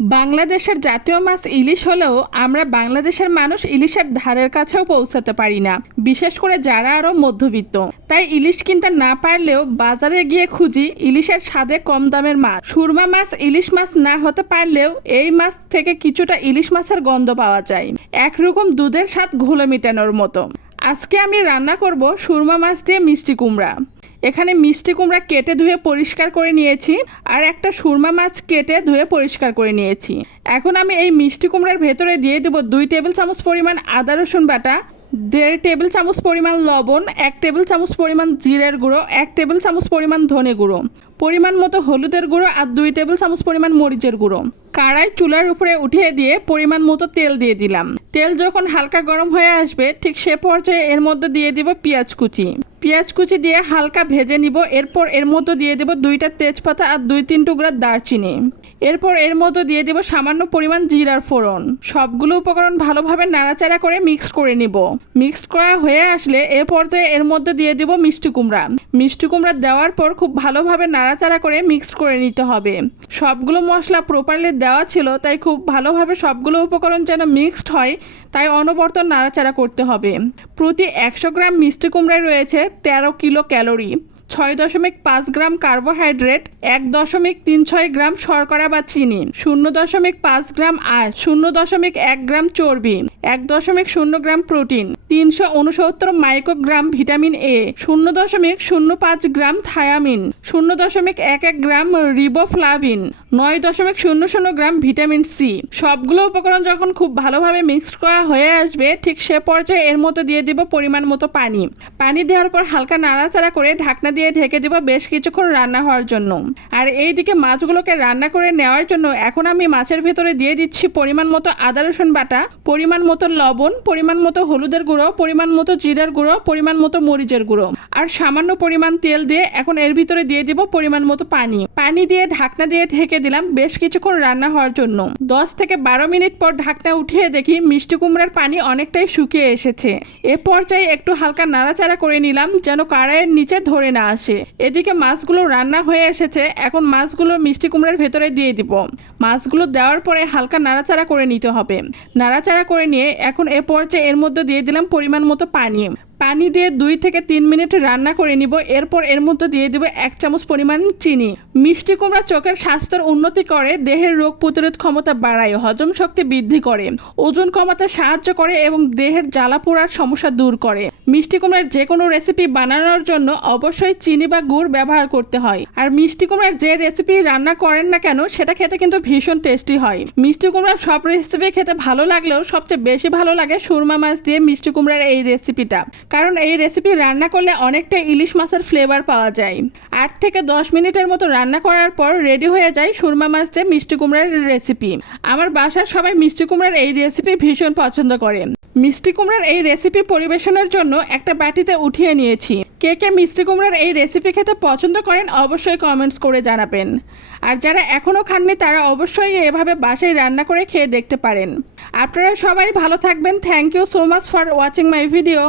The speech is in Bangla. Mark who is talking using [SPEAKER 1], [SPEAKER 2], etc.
[SPEAKER 1] বাংলাদেশের জাতীয় মাছ ইলিশ হলেও আমরা বাংলাদেশের মানুষ ইলিশের ধারের কাছেও পৌঁছাতে পারি না, বিশেষ করে যারা আরও মধ্যবিত্ত। তাই ইলিশ কিনতে না পারলেও বাজারে গিয়ে খুঁজি ইলিশের স্বাদে কম দামের মাছ। সুরমা মাছ ইলিশ মাছ না হতে পারলেও এই মাছ থেকে কিছুটা ইলিশ মাছের গন্ধ পাওয়া যায়। একরকম দুধের স্বাদ ঘোলে মেটানোর মতো। আজকে আমি রান্না করব সুরমা মাছ দিয়ে মিষ্টি কুমড়া। এখানে মিষ্টি কুমড়া কেটে ধুয়ে পরিষ্কার করে নিয়েছি আর একটা সুরমা মাছ কেটে ধুয়ে পরিষ্কার করে নিয়েছি। এখন আমি এই মিষ্টি কুমড়ার ভেতরে দিয়ে দেবো দুই টেবিল চামচ পরিমাণ আদা রসুন বাটা, দেড় টেবিল চামচ পরিমাণ লবণ, এক টেবিল চামচ পরিমাণ জিরের গুঁড়ো, এক টেবিল চামচ পরিমাণ ধনে গুঁড়ো, পরিমাণ মতো হলুদের গুঁড়ো আর দুই টেবিল চামচ পরিমাণ মরিচের গুঁড়ো। কাড়াই চুলার উপরে উঠিয়ে দিয়ে পরিমাণ মতো তেল দিয়ে দিলাম। তেল যখন হালকা গরম হয়ে আসবে, ঠিক সে পর্যায়ে এর মধ্যে দিয়ে দিব পেঁয়াজ কুচি। পেঁয়াজ কুচি দিয়ে হালকা ভেজে নিব। এরপর এর মধ্যে দিয়ে দেব দুইটা তেজপাতা আর দুই তিন টুকরা দারচিনি। এরপর এর মধ্যে দিয়ে দেব সামান্য পরিমাণ জিরার ফোড়ন। সবগুলো উপকরণ ভালোভাবে নাড়াচাড়া করে মিক্স করে নিব। মিক্সড করা হয়ে আসলে এ পর্যায়ে এর মধ্যে দিয়ে দেব মিষ্টি কুমড়া। মিষ্টি কুমড়া দেওয়ার পর খুব ভালোভাবে নাড়াচাড়া করে মিক্স করে নিতে হবে। সবগুলো মশলা প্রপারলি দেওয়া ছিল, তাই খুব ভালোভাবে সবগুলো উপকরণ যেন মিক্সড হয়, তাই অনবরত নাড়াচাড়া করতে হবে। প্রতি একশো গ্রাম মিষ্টি কুমড়ায় রয়েছে তেরো কিলো ক্যালোরি। ছয় দশমিক পাঁচ গ্রাম কার্বোহাইড্রেট, এক দশমিক তিন ছয় গ্রাম শর্করা বা চিনি, শূন্য দশমিক পাঁচ গ্রাম আঁশ, শূন্য দশমিক এক গ্রাম চর্বি, এক দশমিক শূন্য গ্রাম প্রোটিন, তিনশো উনসত্তর মাইক্রোগ্রাম ভিটামিন এ, শূন্য দশমিক শূন্য পাঁচ গ্রাম থায়ামিন, শূন্য দশমিক এক এক গ্রাম রিবোফ্লাভিন, নয় দশমিক শূন্য শূন্য গ্রাম ভিটামিন সি। সবগুলো উপকরণ যখন খুব ভালোভাবে মিক্সড করা হয়ে আসবে, ঠিক সে পর্যায়ে এর মতো দিয়ে দিব পরিমাণ মতো পানি। পানি দেওয়ার পর হালকা নাড়াচাড়া করে ঢাকনা দিয়ে ঢেকে দেবো বেশ কিছুক্ষণ রান্না হওয়ার জন্য। আর এইদিকে মাছগুলোকে রান্না করে নেওয়ার জন্য এখন আমি মাছের ভেতরে দিয়ে দিচ্ছি পরিমাণ মতো আদা, রসুন বাটা, পরিমাণ মতো লবণ, পরিমাণ মতো হলুদের গুঁড়ো, পরিমাণ মতো জিরার গুঁড়ো, পরিমাণ মতো মরিচের গুঁড়ো। আর সামান্য পরিমাণ তেল দিয়ে এখন এর ভিতরে দিয়ে দিব পরিমাণ মতো পানি। পানি দিয়ে ঢাকনা দিয়ে ঢেকে দিলাম বেশ কিছুক্ষণ রান্না হওয়ার জন্য। দশ থেকে বারো মিনিট পর ঢাকনা উঠিয়ে দেখি মিষ্টি কুমড়ার পানি অনেকটাই শুকিয়ে এসেছে। এ পর্যায়ে একটু হালকা নাড়াচাড়া করে নিলাম যেন কড়াইয়ের নিচে ধরে না আসে। এদিকে মাছগুলো রান্না হয়ে এসেছে, এখন মাছগুলো মিষ্টি কুমড়ার ভেতরে দিয়ে দিব। মাছগুলো দেওয়ার পরে হালকা নাড়াচাড়া করে নিতে হবে। নাড়াচাড়া করে নিয়ে এখন এ পর্যায়ে এর মধ্যে দিয়ে দিলাম পরিমাণ মতো পানি। পানি দিয়ে দুই থেকে তিন মিনিট রান্না করে নিব। এরপর এর মধ্যে দিয়ে দিব এক চামচ পরিমাণ চিনি। মিষ্টি কুমড়া চোখের স্বাস্থ্যের উন্নতি করে, দেহের রোগ প্রতিরোধ ক্ষমতা বাড়ায়, হজম শক্তি বৃদ্ধি করে, ওজন কমাতে সাহায্য করে এবং দেহের জ্বালা পোড়ার সমস্যা দূর করে। মিষ্টি কুমড়ার যে কোনো রেসিপি বানানোর জন্য অবশ্যই চিনি বা গুড় ব্যবহার করতে হয়। আর মিষ্টি কুমড়ার যে রেসিপি রান্না করেন না কেন, সেটা খেতে কিন্তু ভীষণ টেস্টি হয়। মিষ্টি কুমড়ার সব রেসিপি খেতে ভালো লাগলেও সবচেয়ে বেশি ভালো লাগে সুরমা মাছ দিয়ে মিষ্টি কুমড়ার এই রেসিপিটা কারণ এই রেসিপি রান্না করলে অনেকটা ইলিশ মাছের ফ্লেভার পাওয়া যায়। আট থেকে দশ মিনিটের মতো রান্না করার পর রেডি হয়ে যায় সুরমা মাছ দিয়ে মিষ্টি কুমড়ার রেসিপি আমার বাসার সবাই মিষ্টি কুমড়ার এই রেসিপি ভীষণ পছন্দ করে। মিষ্টি কুমড়ার এই রেসিপি পরিবেশনের জন্য একটা বাটিতে উঠিয়ে নিয়েছি। কে কে মিষ্টি কুমড়ার এই রেসিপি খেতে পছন্দ করেন অবশ্যই কমেন্টস করে জানাবেন। আর যারা এখনও খাননি তারা অবশ্যই এভাবে বাসায় রান্না করে খেয়ে দেখতে পারেন। আপনারা সবাই ভালো থাকবেন। Thank you so much for watching my video